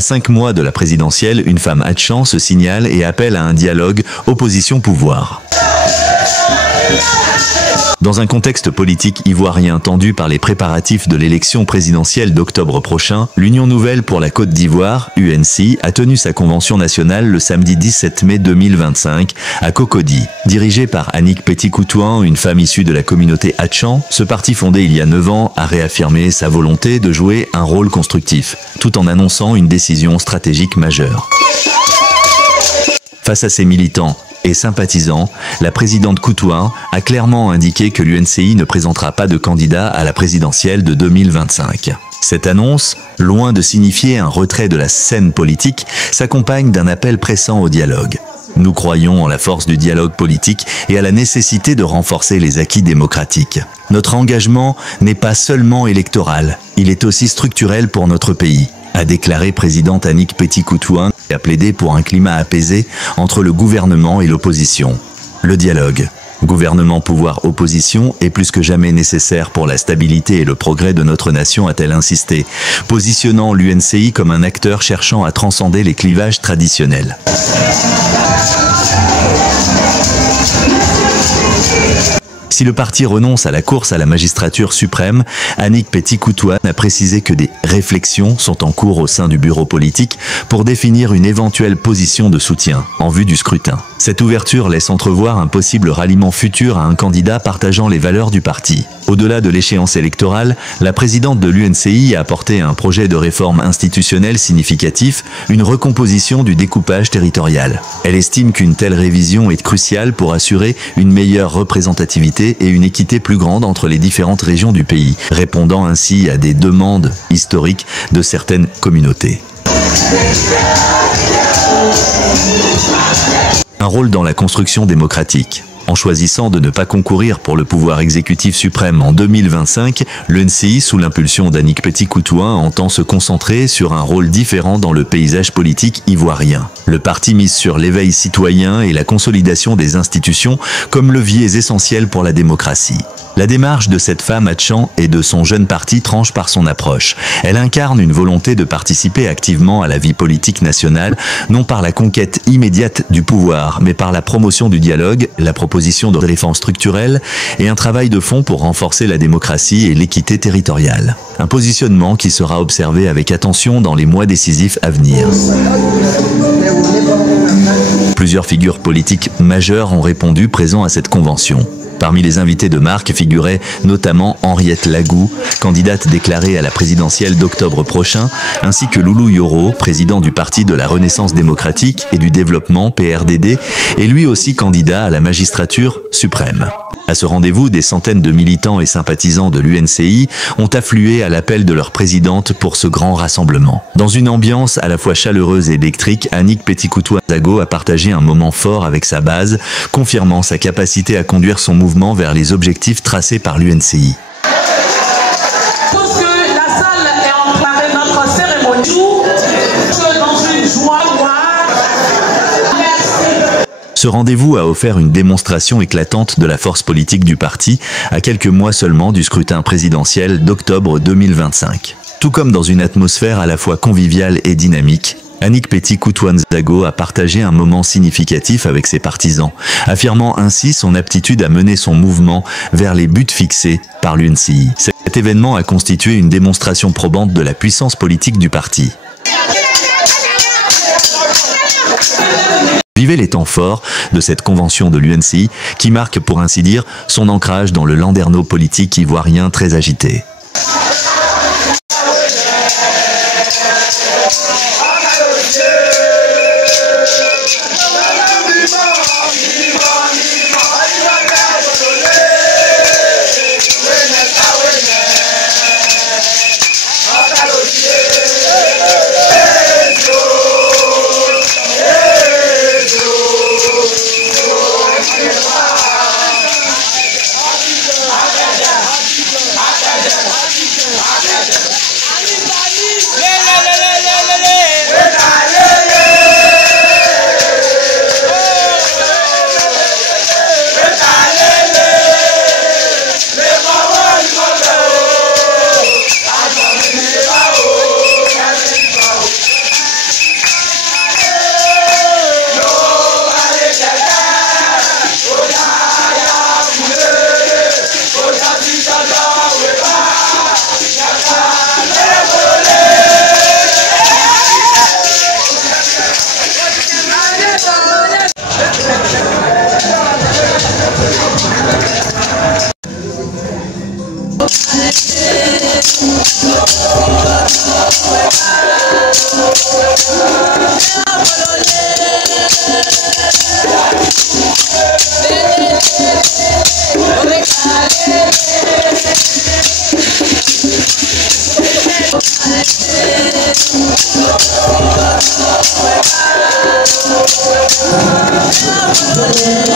À 5 mois de la présidentielle, une femme Hatchan se signale et appelle à un dialogue opposition-pouvoir. Dans un contexte politique ivoirien tendu par les préparatifs de l'élection présidentielle d'octobre prochain, l'Union Nouvelle pour la Côte d'Ivoire, UNC, a tenu sa convention nationale le samedi 17 mai 2025 à Cocody. Dirigé par Annick Petit-Coutouin, une femme issue de la communauté Hatchan, ce parti fondé il y a 9 ans a réaffirmé sa volonté de jouer un rôle constructif, tout en annonçant une décision stratégique majeure. Face à ses militants et sympathisants, la présidente Coutouin a clairement indiqué que l'UNCI ne présentera pas de candidat à la présidentielle de 2025. Cette annonce, loin de signifier un retrait de la scène politique, s'accompagne d'un appel pressant au dialogue. Nous croyons en la force du dialogue politique et à la nécessité de renforcer les acquis démocratiques. Notre engagement n'est pas seulement électoral, il est aussi structurel pour notre pays, a déclaré présidente Annick Petit-Coutouin et a plaidé pour un climat apaisé entre le gouvernement et l'opposition. Le dialogue, gouvernement-pouvoir-opposition, est plus que jamais nécessaire pour la stabilité et le progrès de notre nation, a-t-elle insisté, positionnant l'UNCI comme un acteur cherchant à transcender les clivages traditionnels. Si le parti renonce à la course à la magistrature suprême, Annick Petit-Coutouin a précisé que des réflexions sont en cours au sein du bureau politique pour définir une éventuelle position de soutien en vue du scrutin. Cette ouverture laisse entrevoir un possible ralliement futur à un candidat partageant les valeurs du parti. Au-delà de l'échéance électorale, la présidente de l'UNCI a apporté un projet de réforme institutionnelle significatif, une recomposition du découpage territorial. Elle estime qu'une telle révision est cruciale pour assurer une meilleure représentativité et une équité plus grande entre les différentes régions du pays, répondant ainsi à des demandes historiques de certaines communautés. Un rôle dans la construction démocratique. En choisissant de ne pas concourir pour le pouvoir exécutif suprême en 2025, l'UNCI, sous l'impulsion d'Annick Petit-Coutouin, entend se concentrer sur un rôle différent dans le paysage politique ivoirien. Le parti mise sur l'éveil citoyen et la consolidation des institutions comme leviers essentiels pour la démocratie. La démarche de cette femme Hatchan et de son jeune parti tranche par son approche. Elle incarne une volonté de participer activement à la vie politique nationale, non par la conquête immédiate du pouvoir, mais par la promotion du dialogue, la proposition de réformes structurelles et un travail de fond pour renforcer la démocratie et l'équité territoriale. Un positionnement qui sera observé avec attention dans les mois décisifs à venir. Plusieurs figures politiques majeures ont répondu présents à cette convention. Parmi les invités de marque figurait notamment Henriette Lagou, candidate déclarée à la présidentielle d'octobre prochain, ainsi que Loulou Yoro, président du Parti de la Renaissance démocratique et du développement PRDD, et lui aussi candidat à la magistrature suprême. À ce rendez-vous, des centaines de militants et sympathisants de l'UNCI ont afflué à l'appel de leur présidente pour ce grand rassemblement. Dans une ambiance à la fois chaleureuse et électrique, Annick Petit-Coutouin a partagé un moment fort avec sa base, confirmant sa capacité à conduire son mouvement vers les objectifs tracés par l'UNCI. Puisque la salle est enclavée notre cérémonie, que dans une joie noire. Ce rendez-vous a offert une démonstration éclatante de la force politique du parti à quelques mois seulement du scrutin présidentiel d'octobre 2025. Tout comme dans une atmosphère à la fois conviviale et dynamique, Annick Petit-Coutouin a partagé un moment significatif avec ses partisans, affirmant ainsi son aptitude à mener son mouvement vers les buts fixés par l'UNCI. Cet événement a constitué une démonstration probante de la puissance politique du parti. Vivez les temps forts de cette convention de l'UNCI qui marque pour ainsi dire son ancrage dans le landerneau politique ivoirien très agité.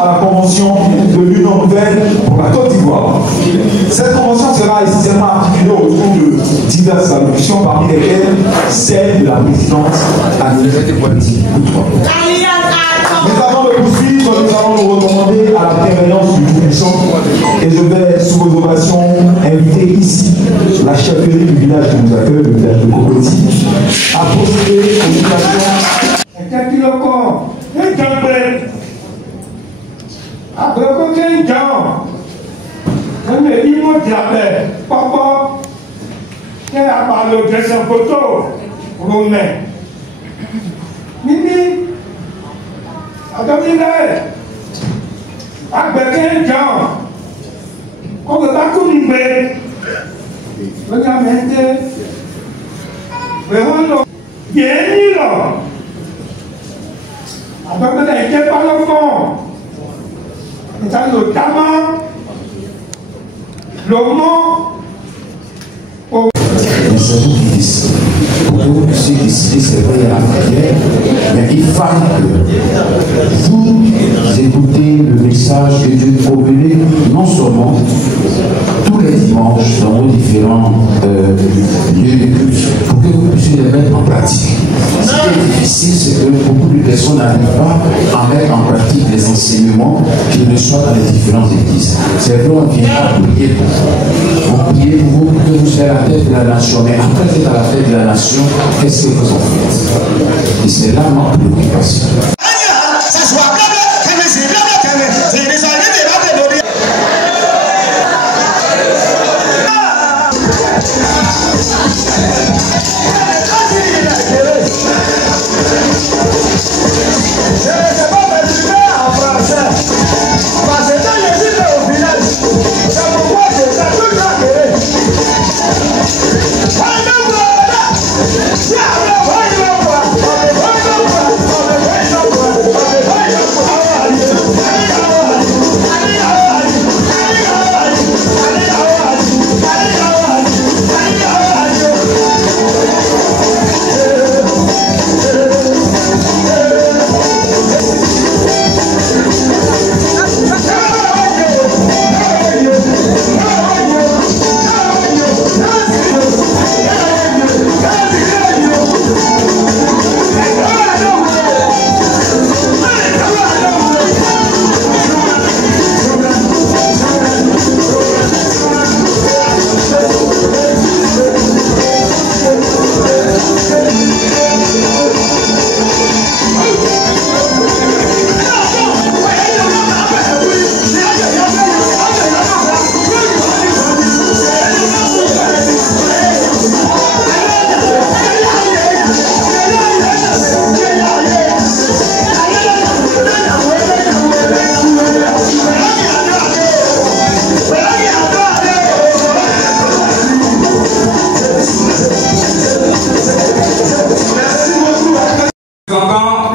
à la convention de l'Union nouvelle pour la Côte d'Ivoire. Cette convention sera essentiellement articulée autour de diverses allocutions, parmi lesquelles celle de la présidente Annick Petit-Coutoua. Mais avant de poursuivre, nous allons nous recommander à la bienveillance du Tout-Puissant et je vais, sous vos ovations, inviter ici la chefferie du village qui nous accueille, le village de Cocody, à procéder aux invitations. Quelqu'un qui le corps, un gambré. Après, aucun gain. On me dit, mon diable, papa, qui a parlé de son poteau, romain. Mimi, après, un gain. On ne va pas communiquer. Regardez, vraiment, bien mis là. Après, on a été par le fond. Nous avons notamment le mot. C'est vous qui décidez. Pour que vous puissiez décider, c'est vrai à la prière, mais il faut que vous écoutez le message que Dieu provenait non seulement tous les dimanches dans vos différents lieux de culte, pour que vous puissiez les mettre en pratique. Ce qui est difficile, c'est que beaucoup de personnes n'arrivent pas à mettre en pratique les enseignements qu'ils reçoivent dans les différentes églises. C'est vrai, on vient à prier pour vous. On prie pour vous, que vous soyez à la tête de la nation. Mais après d'être à la tête de la nation, qu'est-ce que vous en faites? Et c'est là ma préoccupation.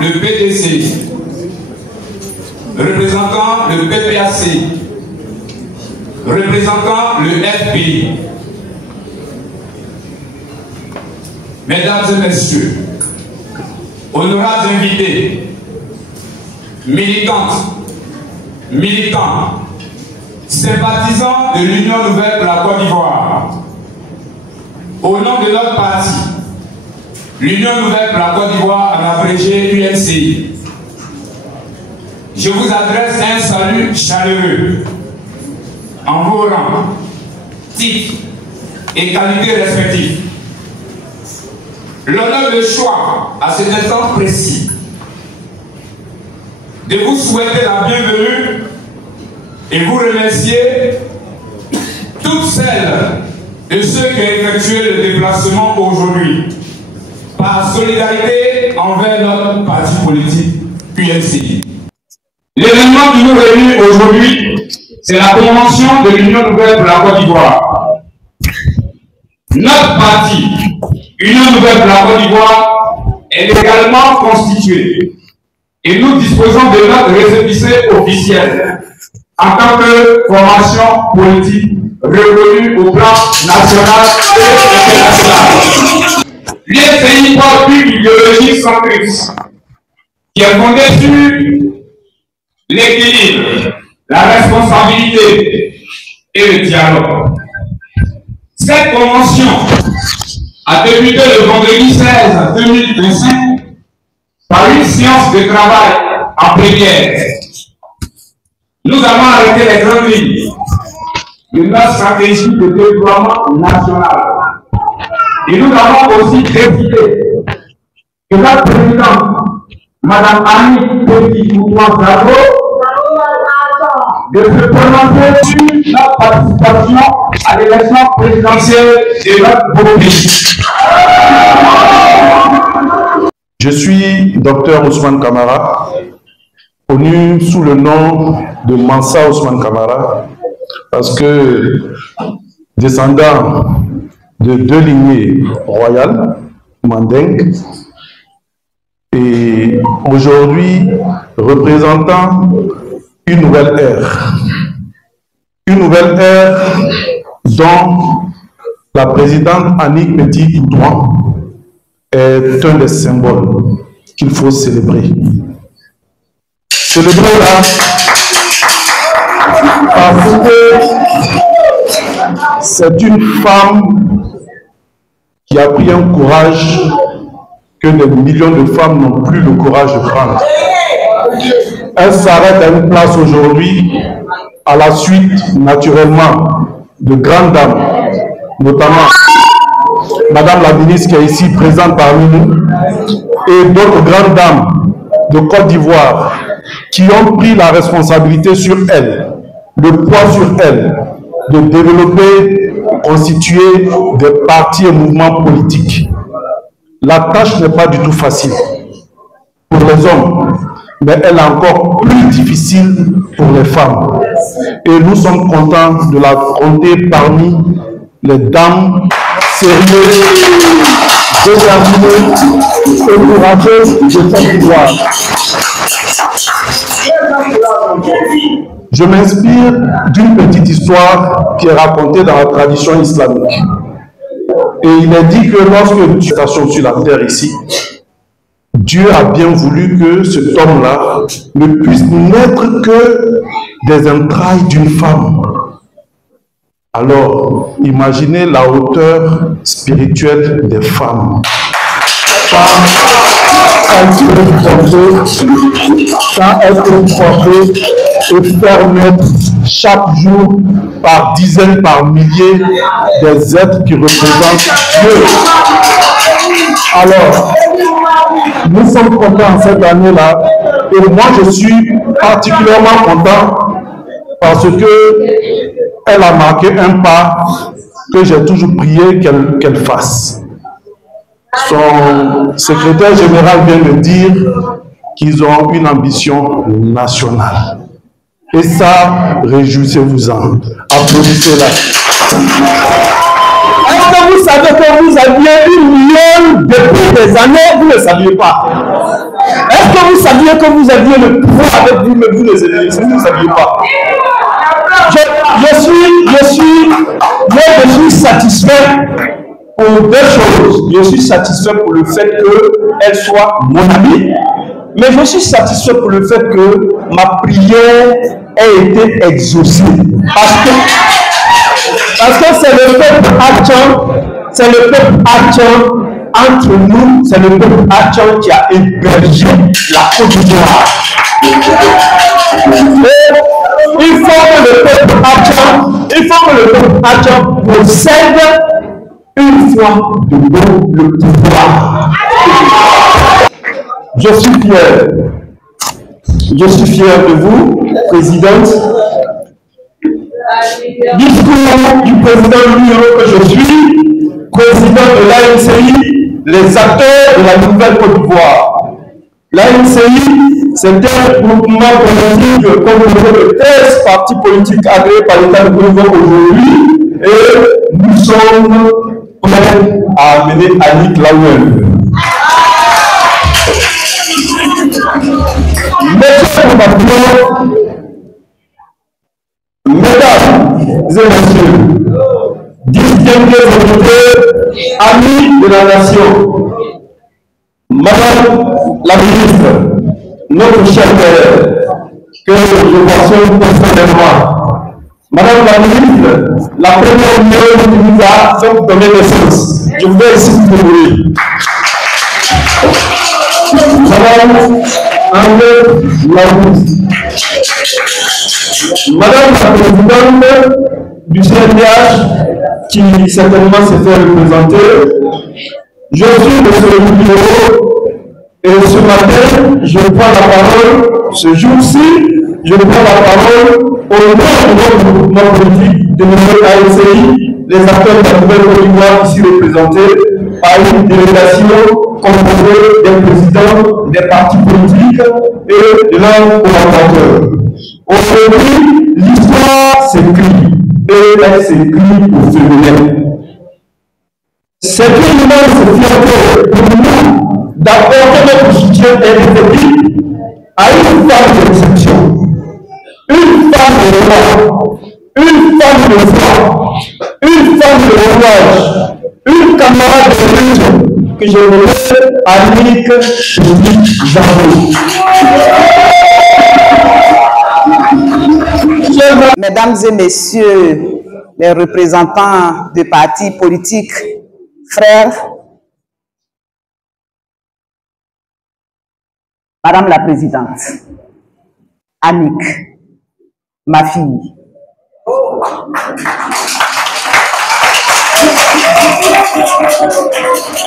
Le PDC, représentant le PPAC, représentant le FPI. Mesdames et messieurs, honorables invités, militantes, militants, sympathisants de l'Union nouvelle pour la Côte d'Ivoire, au nom de notre parti, l'Union nouvelle pour la Côte d'Ivoire, en abrégé UNCI. Je vous adresse un salut chaleureux en vos rangs, titres et qualités respectifs. L'honneur de choix à cet instant précis de vous souhaiter la bienvenue et vous remercier toutes celles et ceux qui ont effectué le déplacement aujourd'hui par solidarité envers notre parti politique UNCI. L'événement qui nous réunit aujourd'hui, c'est la convention de l'Union nouvelle pour la Côte d'Ivoire. Notre parti, Union nouvelle pour la Côte d'Ivoire, est légalement constitué et nous disposons de notre récépissé officiel en tant que formation politique reconnue au plan national et international. L'UNCI porte une idéologie centriste qui est fondée sur l'équilibre, la responsabilité et le dialogue. Cette convention a débuté le vendredi 16 2025 par une séance de travail en plénière. Nous avons arrêté les grandes lignes de notre stratégie de déploiement national. Et nous avons aussi décidé que notre présidente, Mme Annie Petit-Koutoua-Zago, de se prononcer sur notre participation à l'élection présidentielle de notre beau pays. Je suis Dr Ousmane Kamara, connu sous le nom de Mansa Ousmane Kamara, parce que descendant de deux lignées royales, Mandingue, et aujourd'hui représentant une nouvelle ère. Une nouvelle ère dont la présidente Annick Petit-Koutoua est un des symboles qu'il faut célébrer. Célébrer là, parce que c'est une femme qui a pris un courage que des millions de femmes n'ont plus le courage de prendre. Elle s'arrête à une place aujourd'hui à la suite, naturellement, de grandes dames, notamment Madame la ministre qui est ici présente parmi nous, et d'autres grandes dames de Côte d'Ivoire qui ont pris la responsabilité sur elles, le poids sur elles, de développer, constituer des partis et mouvements politiques. La tâche n'est pas du tout facile pour les hommes, mais elle est encore plus difficile pour les femmes. Et nous sommes contents de la compter parmi les dames sérieuses, déterminées et courageuses de Côte d'Ivoire. Je m'inspire d'une petite histoire qui est racontée dans la tradition islamique. Et il est dit que lorsque Dieu est sur la terre ici, Dieu a bien voulu que cet homme-là ne puisse naître que des entrailles d'une femme. Alors, imaginez la hauteur spirituelle des femmes. Quand elles peuvent porter et faire naître chaque jour par dizaines, par milliers des êtres qui représentent Dieu. Alors, nous sommes contents cette année-là, et moi je suis particulièrement content parce que elle a marqué un pas que j'ai toujours prié qu'elle fasse. Son secrétaire général vient de dire qu'ils ont une ambition nationale. Et ça, réjouissez-vous-en. Applaudissez-la. Est-ce que vous savez que vous aviez 1 million depuis des années? Vous ne le saviez pas. Est-ce que vous saviez que vous aviez le pouvoir avec vous, mais vous ne le saviez pas? Je suis satisfait pour deux choses. Je suis satisfait pour le fait qu'elle soit mon amie, mais je suis satisfait pour le fait que ma prière ait été exaucée. Parce que c'est le peuple Hatchan, entre nous, c'est le peuple Hatchan qui a hébergé la Côte d'Ivoire. Il faut que le peuple Hatchan possède une fois de bon le pouvoir. Je suis fier de vous, présidente. Discours du président Luro que je suis, président de l'ANCI, les acteurs de la nouvelle Côte d'Ivoire. L'ANCI, c'est un groupement politique composé de 13 partis politiques agréés par l'État de Côte d'Ivoire aujourd'hui, et nous sommes prêts à amener Annick là où elle veut. Mesdames et messieurs, distingués invités, amis de la nation, Madame la ministre, notre chère père, que passionne personnellement. Madame la ministre, la première numéro qui nous a donc donné naissance. Je voudrais ici vous demander. Madame Anne Larousse, Madame la présidente du CNDH, qui certainement s'est fait représenter, je suis de ce bureau et ce matin, je prends la parole, ce jour-ci, je prends la parole au nom de notre mouvement politique dénommé ANCI, les acteurs de la Nouvelle-Côte d'Ivoire ici représentés par une délégation composée des présidents des partis politiques et de leurs collaborateurs. Aujourd'hui, l'histoire s'écrit et elle s'écrit au féminin. C'est une immense fierté pour nous d'apporter notre soutien énergétique à une femme d'exception, une femme de loi, une femme de foi, une femme de courage, une camarade de lutte que je nomme Annick Petit-Jambon. Mesdames et messieurs les représentants de partis politiques, frères, Madame la Présidente, Annick, ma fille,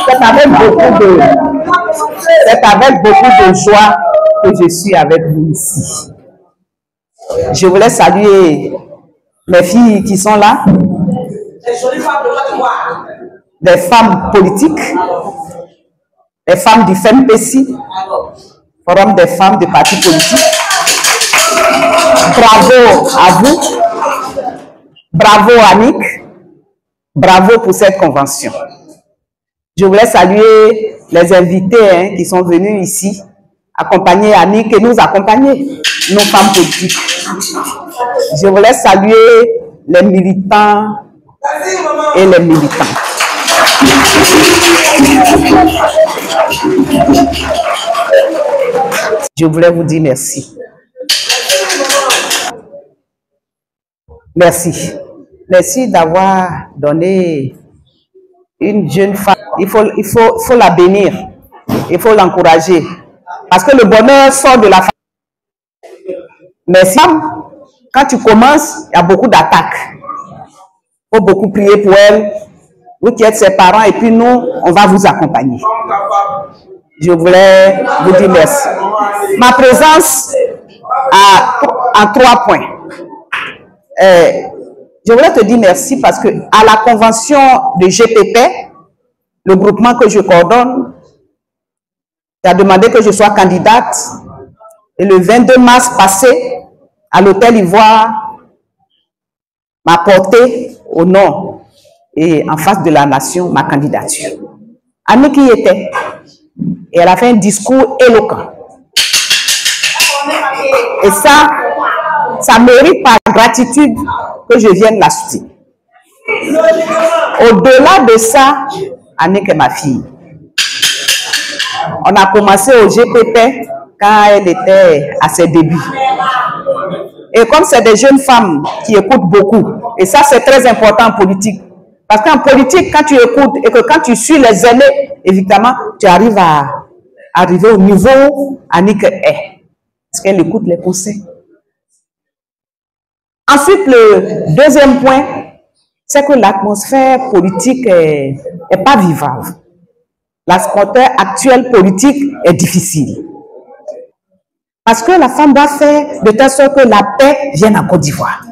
c'est avec beaucoup de joie que je suis avec vous ici. Je voulais saluer mes filles qui sont là, des femmes politiques, des femmes du FEMPESI, Forum des femmes de partis politiques. Bravo à vous, bravo Annick, bravo pour cette convention. Je voulais saluer les invités qui sont venus ici, accompagner Annick et nous accompagner, nos femmes politiques. Je voulais saluer les militants et les militantes. Je voulais vous dire merci. Merci. Merci d'avoir donné une jeune femme. Il faut la bénir. Il faut l'encourager. Parce que le bonheur sort de la femme. Merci. Quand tu commences, il y a beaucoup d'attaques. Il faut beaucoup prier pour elle. Vous qui êtes ses parents, et puis nous, on va vous accompagner. Je voulais vous dire merci. Ma présence a 3 points. Je voulais te dire merci parce que à la convention de GPP, le groupement que je coordonne, tu as demandé que je sois candidate. Et le 22 mars passé, à l'Hôtel Ivoire, m'a porté au nom et en face de la nation ma candidature. Annick y était. Et elle a fait un discours éloquent. Et ça mérite par gratitude que je vienne la soutenir. Au-delà de ça, Annick est ma fille. On a commencé au GPP quand elle était à ses débuts. Et comme c'est des jeunes femmes qui écoutent beaucoup, et ça c'est très important en politique. Parce qu'en politique, quand tu écoutes et que quand tu suis les aînés, évidemment, tu arrives à arriver au niveau où Annick est. Parce qu'elle écoute les conseils. Ensuite, le deuxième point, c'est que l'atmosphère politique est pas vivable. L'atmosphère actuelle politique est difficile. Parce que la femme doit faire de telle sorte que la paix vienne en Côte d'Ivoire.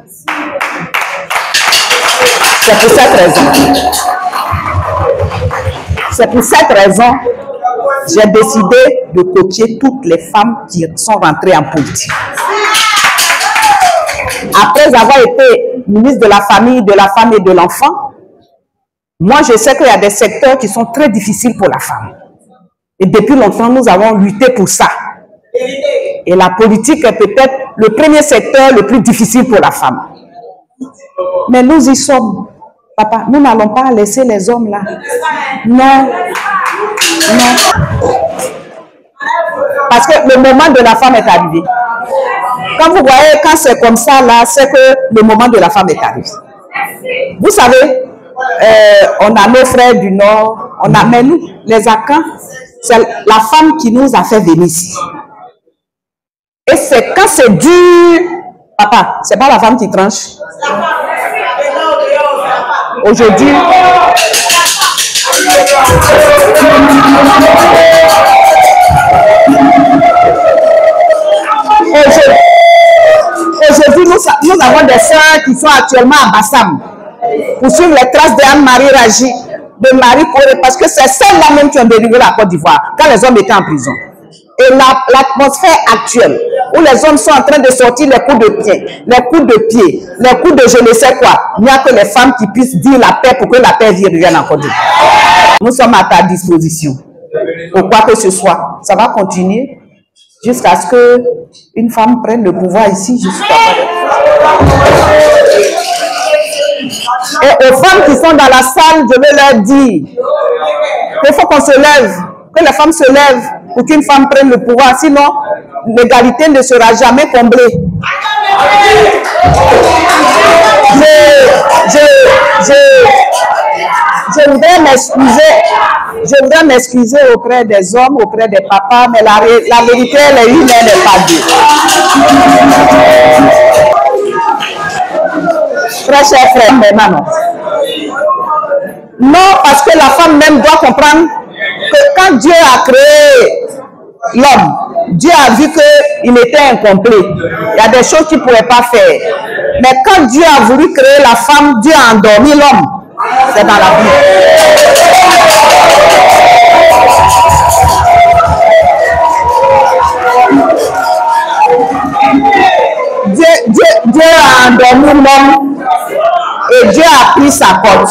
C'est pour cette raison. C'est pour cette raison j'ai décidé de coacher toutes les femmes qui sont rentrées en politique. Après avoir été ministre de la famille, de la femme et de l'enfant, moi je sais qu'il y a des secteurs qui sont très difficiles pour la femme. Et depuis longtemps, nous avons lutté pour ça. Et la politique est peut-être le premier secteur le plus difficile pour la femme. Mais nous y sommes. Papa, nous n'allons pas laisser les hommes là. Non. Non. Parce que le moment de la femme est arrivé. Quand vous voyez, quand c'est comme ça, là, c'est que le moment de la femme est arrivé. Vous savez, on a nos frères du Nord, on a, mais nous, les Akans, c'est la femme qui nous a fait venir ici. Et c'est quand c'est dur, papa, c'est pas la femme qui tranche. Aujourd'hui, nous avons des sœurs qui sont actuellement à Bassam pour suivre les traces d'Anne-Marie Raji, de Marie Corée, parce que c'est celles-là même qui ont délivré la Côte d'Ivoire quand les hommes étaient en prison. Et l'atmosphère actuelle, où les hommes sont en train de sortir les coups de pied, les coups de pied, les coups de je ne sais quoi, il n'y a que les femmes qui puissent dire la paix pour que la paix revienne en Côte d'Ivoire. Nous sommes à ta disposition. Pour quoi que ce soit, ça va continuer jusqu'à ce qu'une femme prenne le pouvoir ici, Et aux femmes qui sont dans la salle, je vais leur dire qu'il faut qu'on se lève, que les femmes se lèvent pour qu'une femme prenne le pouvoir, sinon l'égalité ne sera jamais comblée. Je voudrais m'excuser auprès des hommes, auprès des papas, mais la vérité, elle est une, elle n'est pas deux. Très cher frère, mais non. Non, parce que la femme même doit comprendre que quand Dieu a créé l'homme, Dieu a vu qu'il était incomplet. Il y a des choses qu'il ne pourrait pas faire. Mais quand Dieu a voulu créer la femme, Dieu a endormi l'homme. C'est dans la Bible. Dieu a endormi l'homme et Dieu a pris sa côte.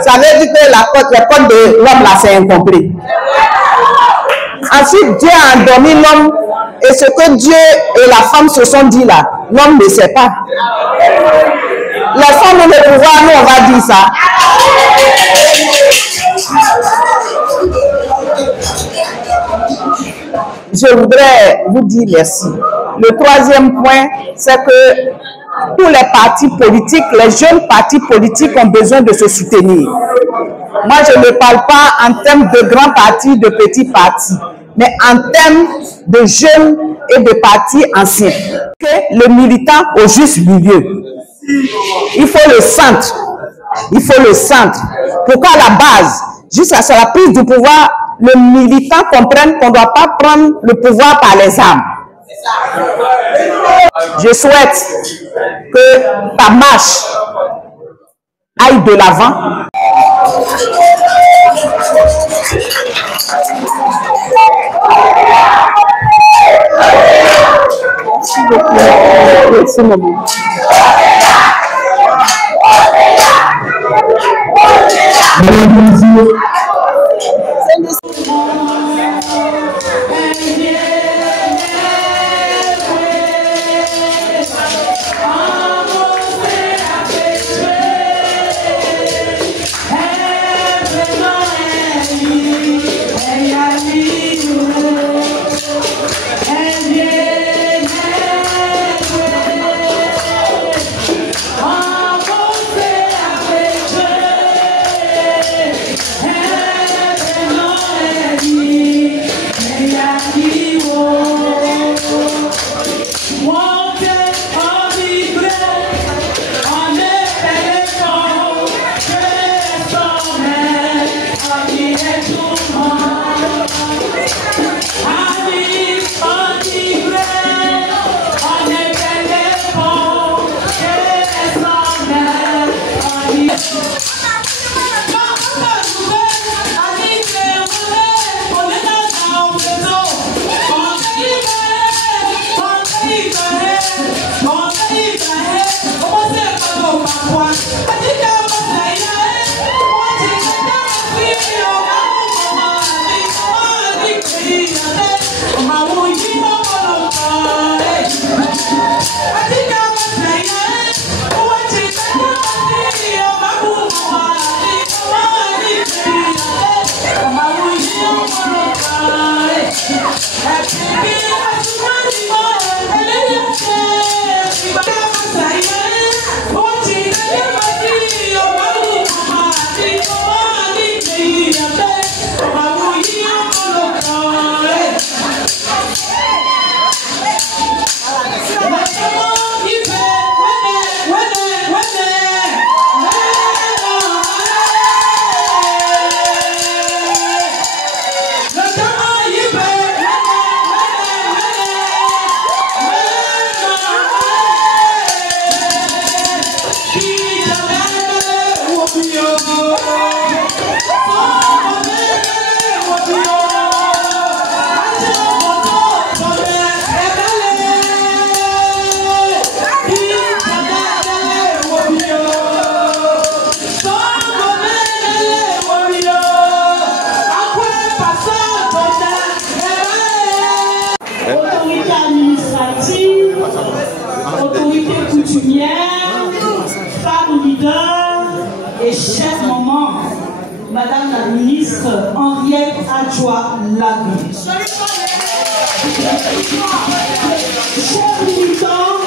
Ça veut dire que la côte de l'homme là, c'est incomplet. Ensuite, Dieu a endormi l'homme et ce que Dieu et la femme se sont dit là, l'homme ne sait pas. La femme ont le pouvoir, nous on va dire ça. Je voudrais vous dire merci. Le troisième point, c'est que tous les partis politiques, les jeunes partis politiques ont besoin de se soutenir. Moi, je ne parle pas en termes de grands partis, de petits partis, mais en termes de jeunes et de partis anciens. Que le militant au juste milieu. Il faut le centre. Il faut le centre. Pour qu'à la base, jusqu'à la prise du pouvoir, le militant comprenne qu'on ne doit pas prendre le pouvoir par les armes. Je souhaite que ta marche aille de l'avant. Merci maman. Hey! coutumière, femme leader et chère maman, Madame la ministre Henriette Adjoa Lagou. Chers militants,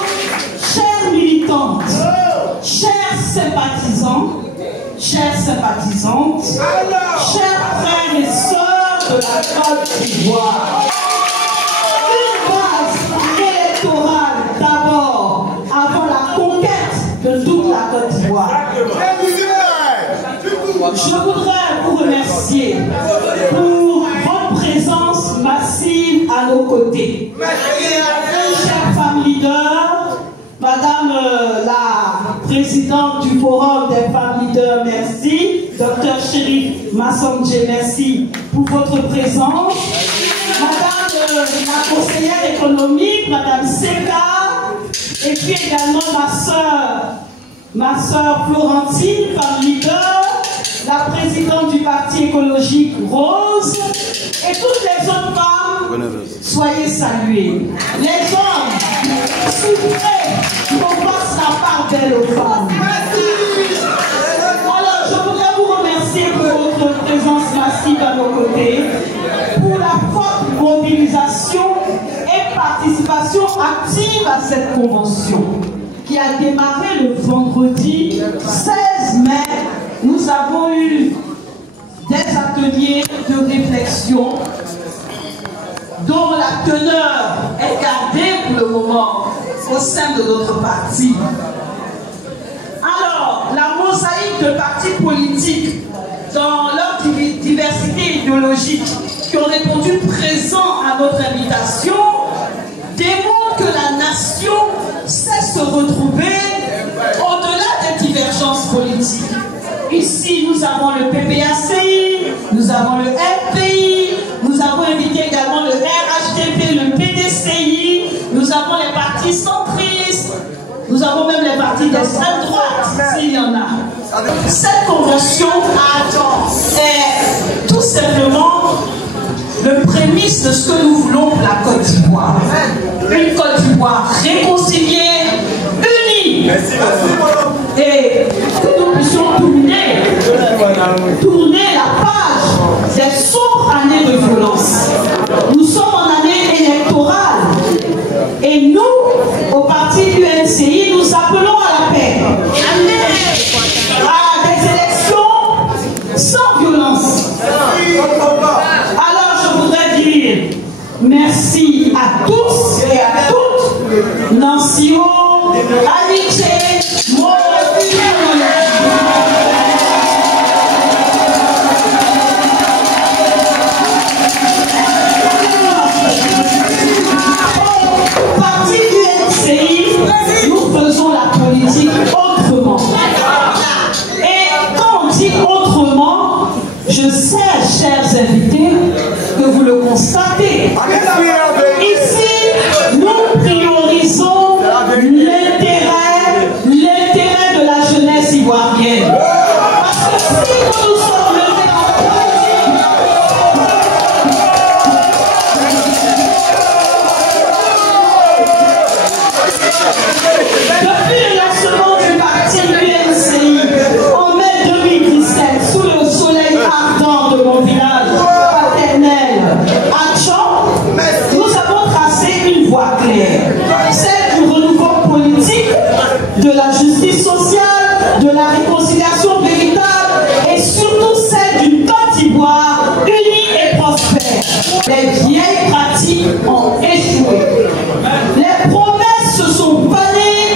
chères militantes, chers sympathisants, chères sympathisantes, chers frères et sœurs de la Côte d'Ivoire. Une base électorale d'abord, avant la conquête de toute la Côte d'Ivoire. Je voudrais vous remercier pour votre présence massive à nos côtés. Chère femme leader, Madame la présidente du Forum des femmes leaders, merci. Docteur Chérif Massandje, merci pour votre présence. Madame la conseillère économique, Madame Seka, et puis également ma soeur Florentine, femme leader, la présidente du parti écologique Rose, et toutes les autres femmes, soyez saluées. Les hommes, souffrez qu'on fasse la part belle aux femmes. Alors, je voudrais vous remercier pour votre présence massive à nos côtés, pour la forte mobilisation et participation active à cette convention qui a démarré le vendredi 16 mai. Nous avons eu des ateliers de réflexion dont la teneur est gardée pour le moment au sein de notre parti. Alors, la mosaïque de partis politiques dans leur diversité idéologique qui ont répondu présent à notre invitation démontre que la nation sait se retrouver au-delà des divergences politiques. Ici, nous avons le PPACI, nous avons le FPI, nous avons invité également le RHDP, le PDCI, nous avons les partis centristes, nous avons même les partis d'extrême droite, s'il y en a. Cette convention est tout simplement le prémisse de ce que nous voulons pour la Côte d'Ivoire. Une Côte d'Ivoire réconciliée, unie. Et que nous puissions tourner la page des sombres années de violence. Nous sommes en année électorale et nous, au parti UNCI, nous appelons à la paix, à des élections sans violence. Alors je voudrais dire merci à tous et à toutes, Nancy O, Amitié, nous faisons la politique autrement. Et quand on dit autrement, je sais, chers invités, que vous le constatez. Ici, nous priorisons l'intérêt de la jeunesse ivoirienne. Parce que si nous sommes levés dans la depuis le lancement du parti UNCI en mai 2017, sous le soleil ardent de mon village paternel à Tchon, nous avons tracé une voie claire, celle du renouveau politique, de la justice sociale, de la réconciliation véritable et surtout celle d'une Côte d'Ivoire unie et prospère. Les vieilles pratiques ont échoué. Les promesses se sont fanées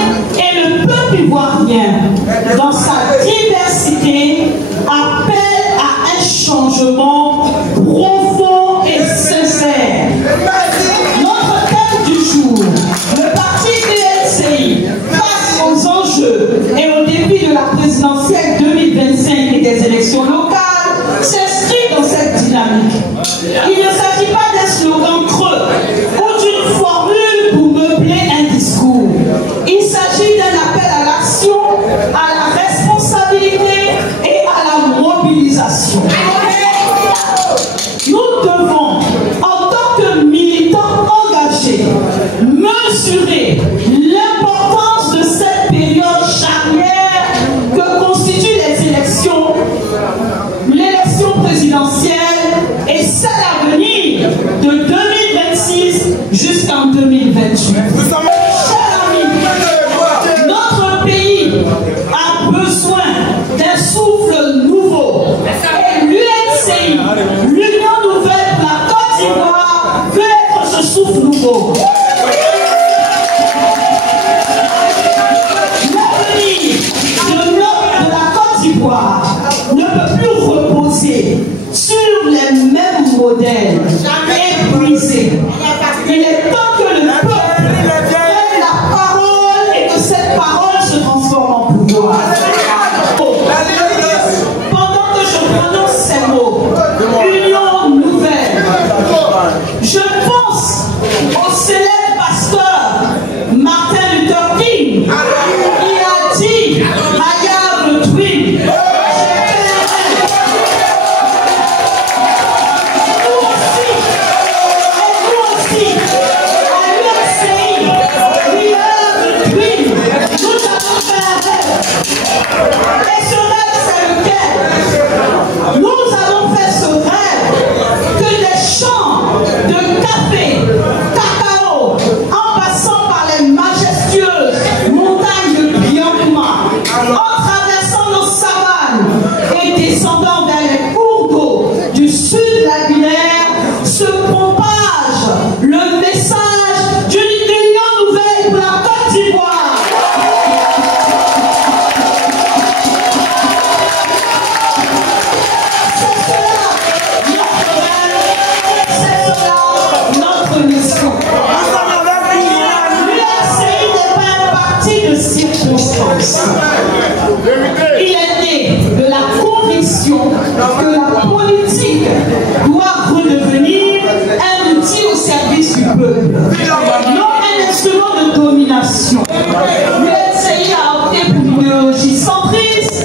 notre pays a besoin d'un souffle nouveau. Et l'UNCI, l'Union Nouvelle de la Côte d'Ivoire, veut être ce souffle nouveau. L'avenir de la Côte d'Ivoire ne peut plus reposer sur les mêmes modèles épuisés. Il est temps que le peuple ait la parole et que cette parole se transforme en pouvoir. Pendant que je prononce ces mots, Union Nouvelle, je pense au célèbre pasteur Martin Luther King qui a dit I am the twin. Il est né de la conviction que la politique doit redevenir un outil au service du peuple, non un instrument de domination. L'UNCI a opté pour une idéologie centriste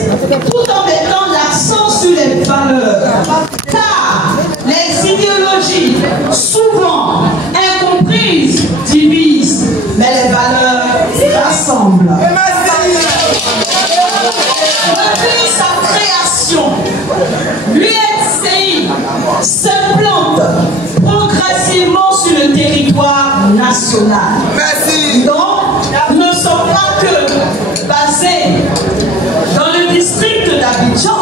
tout en mettant l'accent sur les valeurs. Car les idéologies, souvent incomprises, divisent, mais les valeurs rassemblent. Depuis sa création, l'UNCI s'implante progressivement sur le territoire national. Donc, nous ne sommes pas que basés dans le district d'Abidjan.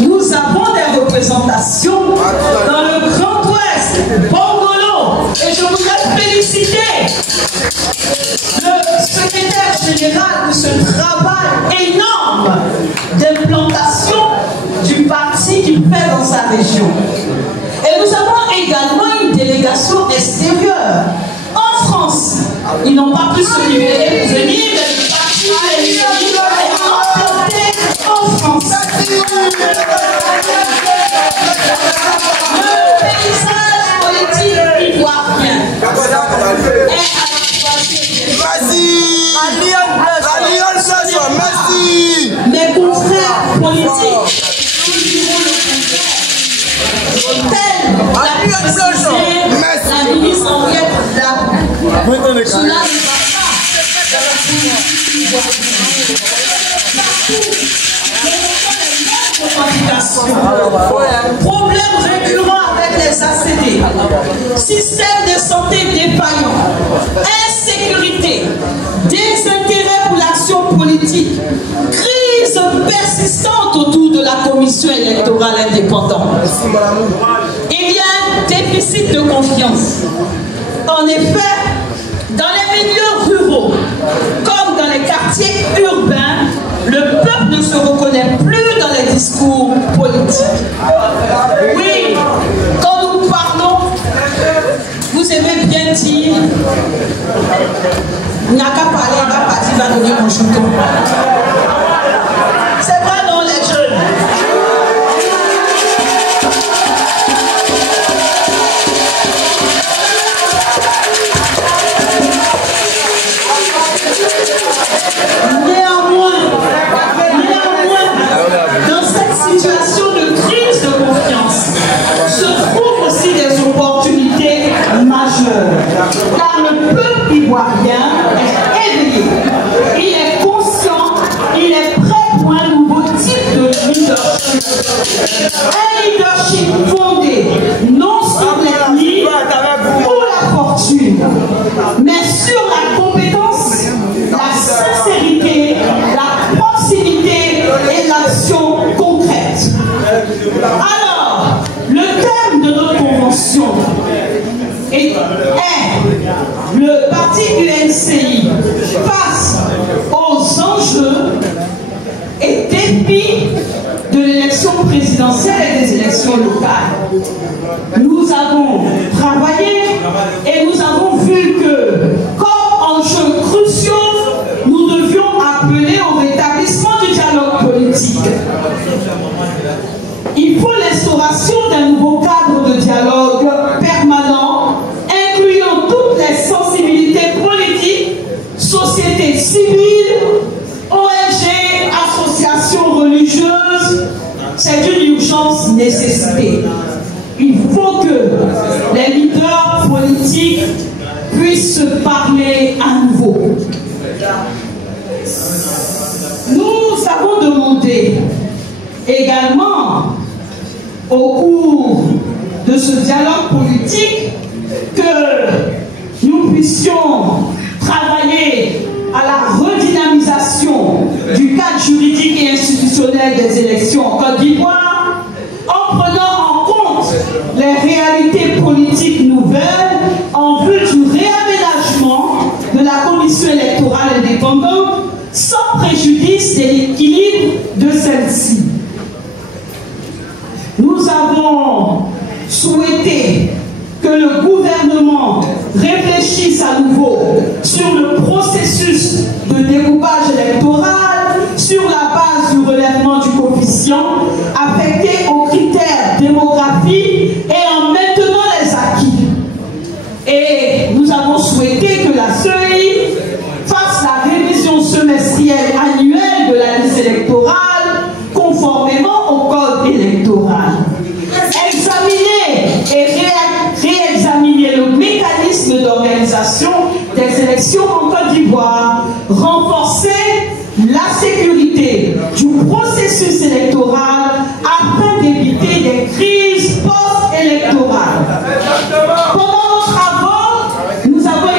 Nous avons des représentations dans le Grand Ouest, Bongolo. Et je voudrais féliciter le secrétaire général de ce travail énorme d'implantation du parti qu'il fait dans sa région. Et nous avons également une délégation extérieure. En France, ils n'ont pas pu se libérer pour venir, mais le parti est implanté en France. Le paysage politique ivoirien est mes confrères politiques, tels la ministre Henriette Dabo, cela ne va pas. Problème récurrent avec les ACD, système de santé défaillant, insécurité, désintérêt pour l'action politique, crise persistante autour de la commission électorale indépendante. Il y a un déficit de confiance. En effet, dans les milieux ruraux, comme dans les quartiers urbains, le peuple ne se reconnaît plus dans les discours politiques. Oui, quand nous parlons, vous aimez bien dire, il n'y a qu'à parler, il va partir, il va donner mon chouton. C'est vrai, non, les jeunes? Néanmoins, dans cette situation de crise de confiance, se trouvent aussi des opportunités majeures. Car le peuple ivoirien est éveillé. Il est conscient thème de notre convention est le parti UNCI face aux enjeux et défis de l'élection présidentielle et des élections locales. Nous avons travaillé et nous avons vu que, comme enjeux cruciaux, nous devions appeler au rétablissement du dialogue politique. Il faut l'instauration d'un nouveau cadre de dialogue permanent, incluant toutes les sensibilités politiques, société civile, ONG, associations religieuses. C'est une urgence nécessité. Il faut que les leaders politiques puissent se parler à nouveau. Nous avons demandé également au cours de ce dialogue politique que nous puissions travailler à la redynamisation du cadre juridique et institutionnel des élections en Côte d'Ivoire, en prenant en compte les réalités politiques nouvelles en vue du réaménagement de la commission électorale indépendante sans préjudice de l'équilibre de celle-ci. Nous avons souhaité que le gouvernement réfléchisse à nouveau sur le processus de découpage électoral sur la base du relèvement du coefficient affecté aux critères démographiques et en maintenant les acquis. Et nous avons souhaité que la CEI fasse la révision semestrielle annuelle de la liste électorale conformément au code électoral. Examiner et réexaminer le mécanisme d'organisation des élections en Côte d'Ivoire, renforcer la sécurité du processus électoral afin d'éviter des crises post-électorales. Pendant nos travaux, nous avons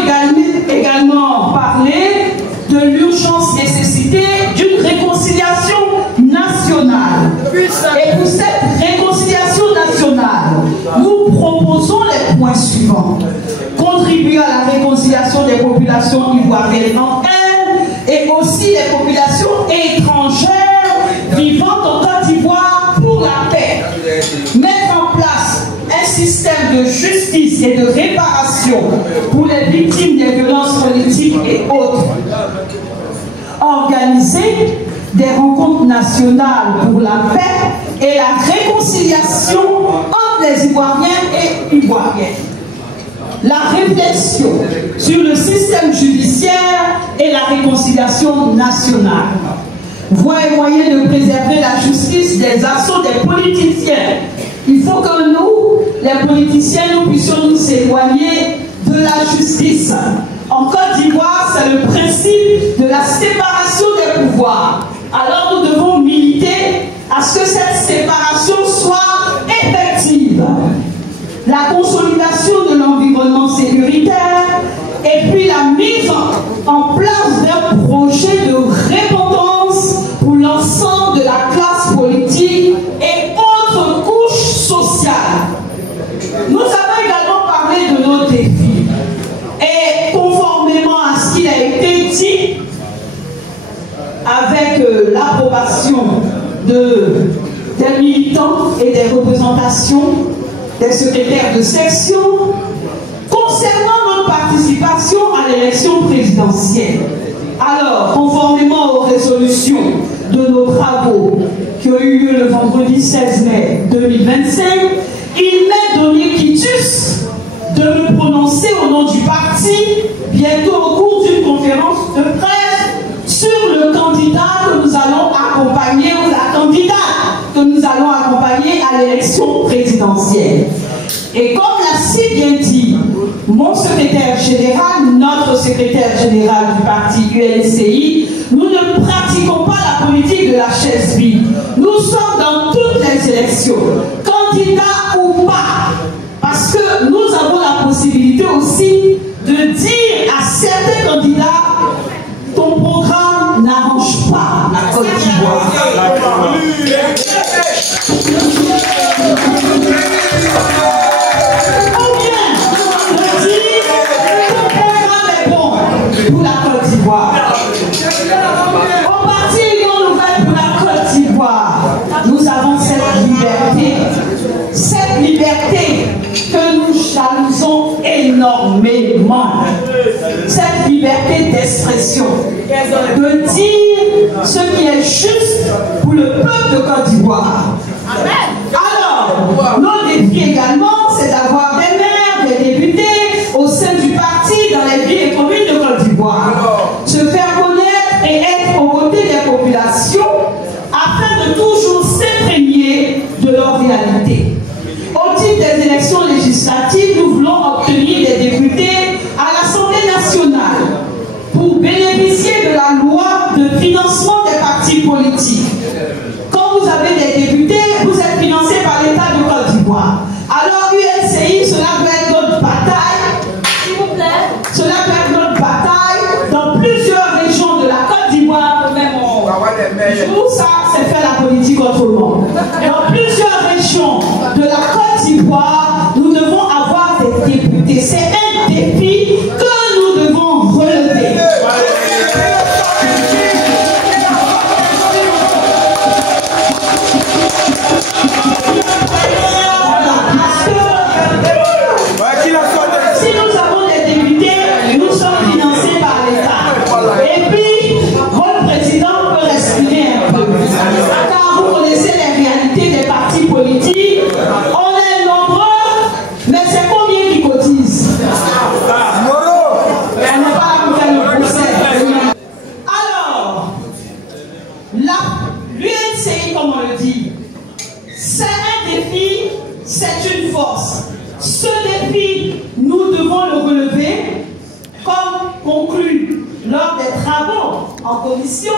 également parlé de l'urgence nécessité d'une réconciliation nationale. Et pour cette réconciliation nationale, nous proposons les points suivants. Contribuer à la réconciliation des populations ivoiriennes en elles et aussi les populations étrangères vivant en Côte d'Ivoire pour la paix. Mettre en place un système de justice et de réparation pour les victimes des violences politiques et autres. Organiser des rencontres nationales pour la paix et la réconciliation entre les Ivoiriens et Ivoiriennes. La réflexion sur le système judiciaire et la réconciliation nationale. Voie et moyen de préserver la justice des assauts des politiciens. Il faut que nous, les politiciens, nous puissions nous éloigner de la justice. En Côte d'Ivoire, c'est le principe de la séparation des pouvoirs. Alors nous devons militer à ce que cette séparation soit effective. La consolidation de l'environnement sécuritaire et puis la mise en place d'un projet de répondance pour l'ensemble de la classe politique et autres couches sociales. Nous avons également parlé de nos défis et conformément à ce qu'il a été dit, avec l'approbation des militants et des représentations des secrétaires de section, concernant notre participation à l'élection présidentielle. Alors, conformément aux résolutions de nos travaux qui ont eu lieu le vendredi 16 mai 2025, il m'est donné quitus de me prononcer au nom du parti, bientôt au cours d'une conférence de presse, sur le candidat que nous allons accompagner ou la candidate que nous allons accompagner à l'élection présidentielle. Et comme l'a si bien dit mon secrétaire général, notre secrétaire général du parti UNCI, nous ne pratiquons pas la politique de la chaise vide. Nous sommes dans toutes les élections, candidats ou pas, parce que nous avons la possibilité aussi de dire à certains candidats: ton programme n'arrange pas la Côte d'Ivoire. d'expression, de dire ce qui est juste pour le peuple de Côte d'Ivoire. Alors, notre défi également, c'est d'avoir des maires, des députés au sein du parti dans les villes et communes de Côte d'Ivoire. Se faire connaître et être aux côtés des populations afin de toujours s'imprégner de leur réalité. Au titre des élections législatives, nous voulons obtenir des députés à l'Assemblée nationale pour bénéficier de la loi de financement des partis politiques. Quand vous avez des députés, vous êtes financés par l'État de Côte d'Ivoire. Alors UNCI, cela doit être notre bataille, s'il vous plaît, cela doit être notre bataille dans plusieurs régions de la Côte d'Ivoire. Tout ça, c'est faire la politique autrement. Dans plusieurs régions de la Côte d'Ivoire, nous devons avoir des députés. C'est un défi que nous devons relever. Si nous avons des députés, nous sommes financés par l'État. Et puis, votre président peut respirer un peu. Car vous connaissez les réalités des partis politiques. On est nombreux, mais c'est combien qui cotisent? On n'est pas là pour faire le procès. Alors, l'UNCI, comme on le dit, c'est un défi, c'est une force. Ce défi, nous devons le relever, comme conclu lors des travaux en commission,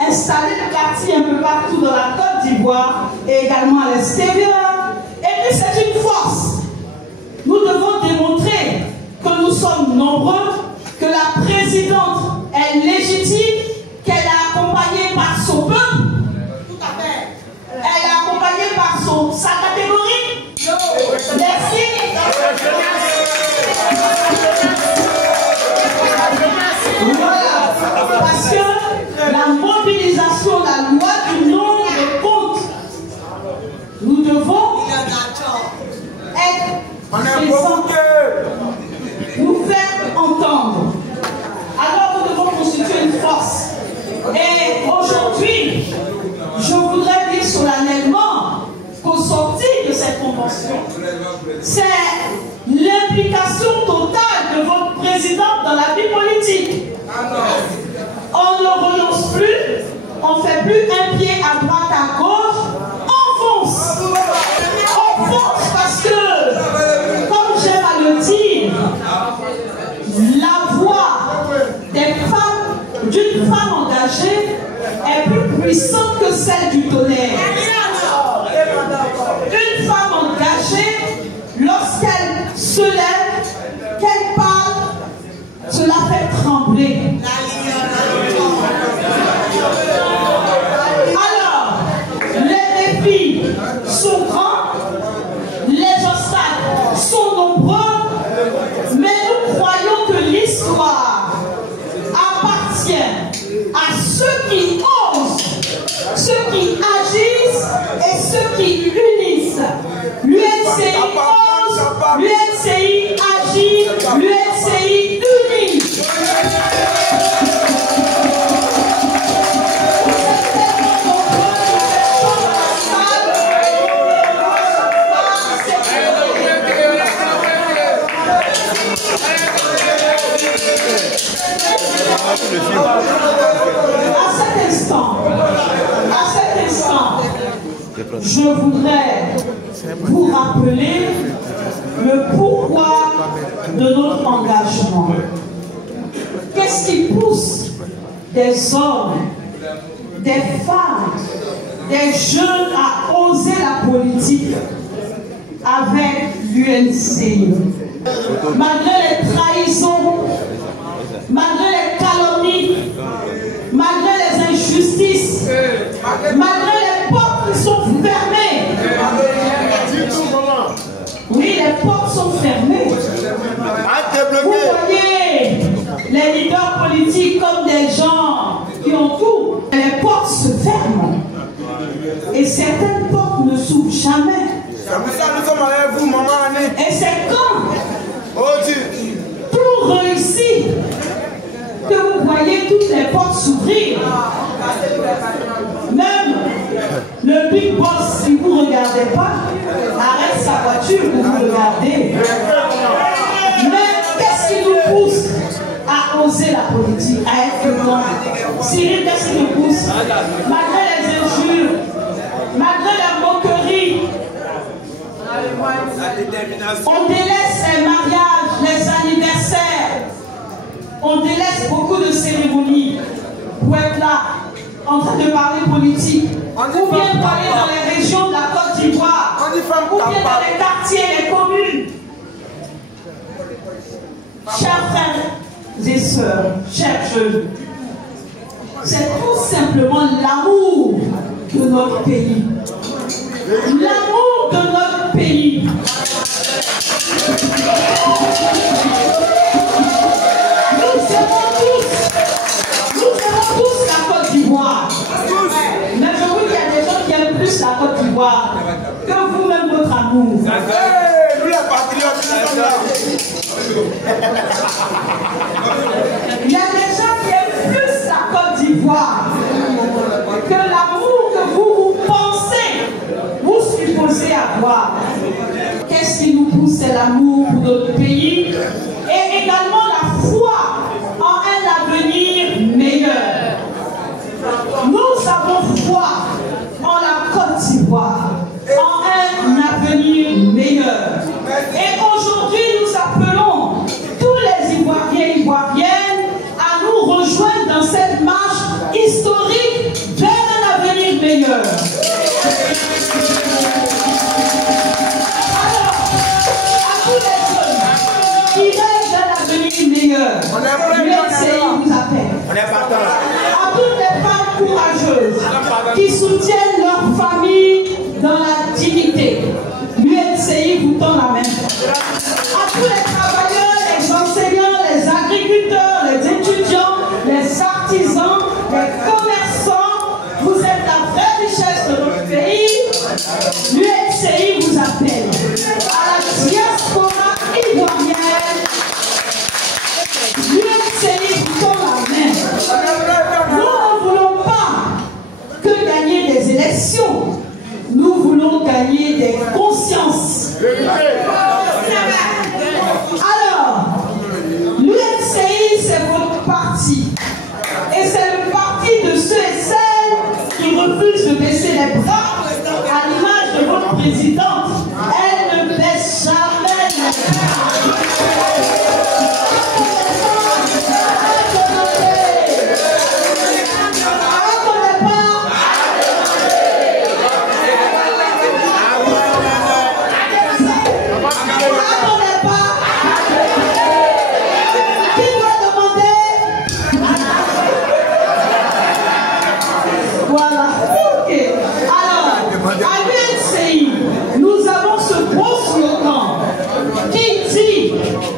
installer le parti un peu partout dans la Côte d'Ivoire et également à l'extérieur. Et puis c'est une force. Nous devons démontrer que nous sommes nombreux, que la présidente est légitime, qu'elle est accompagnée par son peuple. Tout à fait. Elle est accompagnée par sa catégorie. Merci. Voilà. Parce que la mobilisation, la loi du nombre compte. Nous devons être présents, nous faire entendre. Alors nous devons constituer une force. Et aujourd'hui, je voudrais dire solennellement qu'au sortir de cette convention, c'est l'implication totale de votre président dans la vie politique. On ne renonce plus, on ne fait plus un pied à droite, à gauche, on fonce. On fonce parce que, comme j'aime à le dire, la voix des femmes, d'une femme engagée, est plus puissante que celle du tonnerre. Une femme engagée, lorsqu'elle se lève, qu'elle parle, cela fait trembler. Alors, les défis sont grands, les obstacles sont nombreux, mais nous croyons que l'histoire appartient à ceux qui osent, ceux qui agissent et ceux qui unissent. L'UNCI ose, l'UNCI agit, l'UNCI unit. À cet instant, je voudrais vous rappeler le pourquoi de notre engagement. Qu'est-ce qui pousse des hommes, des femmes, des jeunes à oser la politique avec l'UNCI? Malgré les trahisons, malgré les calomnies, malgré les injustices, malgré les portes qui sont fermées. Oui, les portes sont fermées. Vous voyez les leaders politiques comme des gens qui ont tout. Les portes se ferment. Et certaines portes ne s'ouvrent jamais. Et c'est quand tout réussit que vous voyez toutes les portes s'ouvrir. Même le big boss, si vous ne regardez pas, arrête sa voiture pour vous regarder. Mais qu'est-ce qui nous pousse à oser la politique, à être grand? Cyril, qu'est-ce qui nous pousse? Malgré les injures, malgré la moquerie, on délaisse les mariages, les anniversaires, on délaisse beaucoup de cérémonies pour être là, en train de parler politique, ou bien parler dans les régions de la Côte d'Ivoire, ou bien dans les quartiers, les communes. Chers frères et sœurs, chers jeunes, c'est tout simplement l'amour de notre pays. L'amour de notre pays. Nous aimons tous la Côte d'Ivoire. Mais je vous dis, il y a des gens qui aiment plus la Côte d'Ivoire que vous-même votre amour. Nous les patriotes, il y a des gens qui aiment plus la Côte d'Ivoire que l'amour que vous pensez, vous supposez avoir. Qu'est-ce qui nous pousse? C'est l'amour pour notre pays et également la foi en un avenir meilleur. Nous avons foi en la Côte d'Ivoire, en un avenir meilleur. Et aujourd'hui, nous appelons tous les Ivoiriens et Ivoiriennes à nous rejoindre dans cette marche historique vers un avenir meilleur. Alors, à tous les jeunes qui rêvent d'un avenir meilleur, l'UNCI vous appelle. À toutes les femmes courageuses qui soutiennent leur famille dans la dignité, l'UNCI vous tend la main. À tous les travailleurs, les enseignants, les agriculteurs, les étudiants, les artisans, les commerçants, vous êtes la vraie richesse de notre pays. L'UNCI vous appelle. À la diaspora ivoirienne, l'UNCI vous tend la main. Nous ne voulons pas que gagner des élections. Nous voulons gagner des consciences. Alors, l'UNCI, c'est votre parti. Et c'est le parti de ceux et celles qui refusent de baisser les bras à l'image de votre présidente. Elle ne baisse jamais les bras.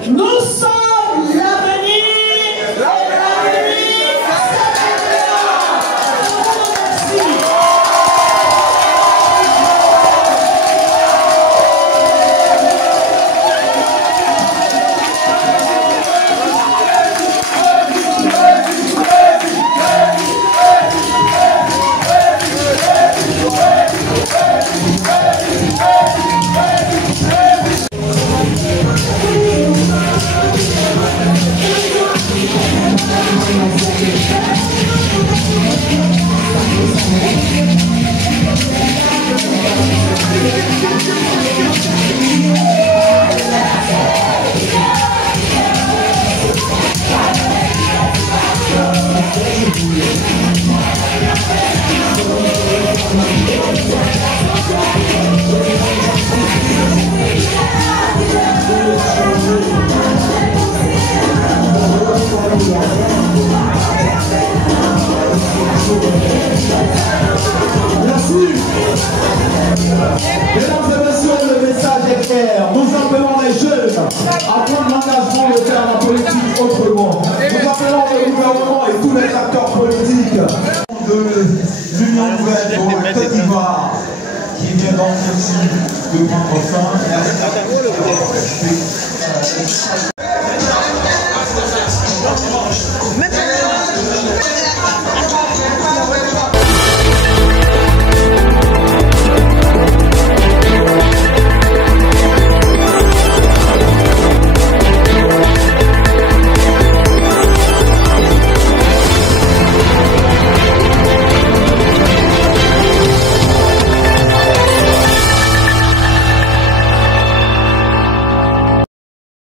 Nous sommes l'avenir et l'avenir à prendre l'engagement de faire la politique autrement. Nous appelons le gouvernement et tous les acteurs politiques de l'Union nouvelle de Côte d'Ivoire qui vient donc aussi de prendre fin.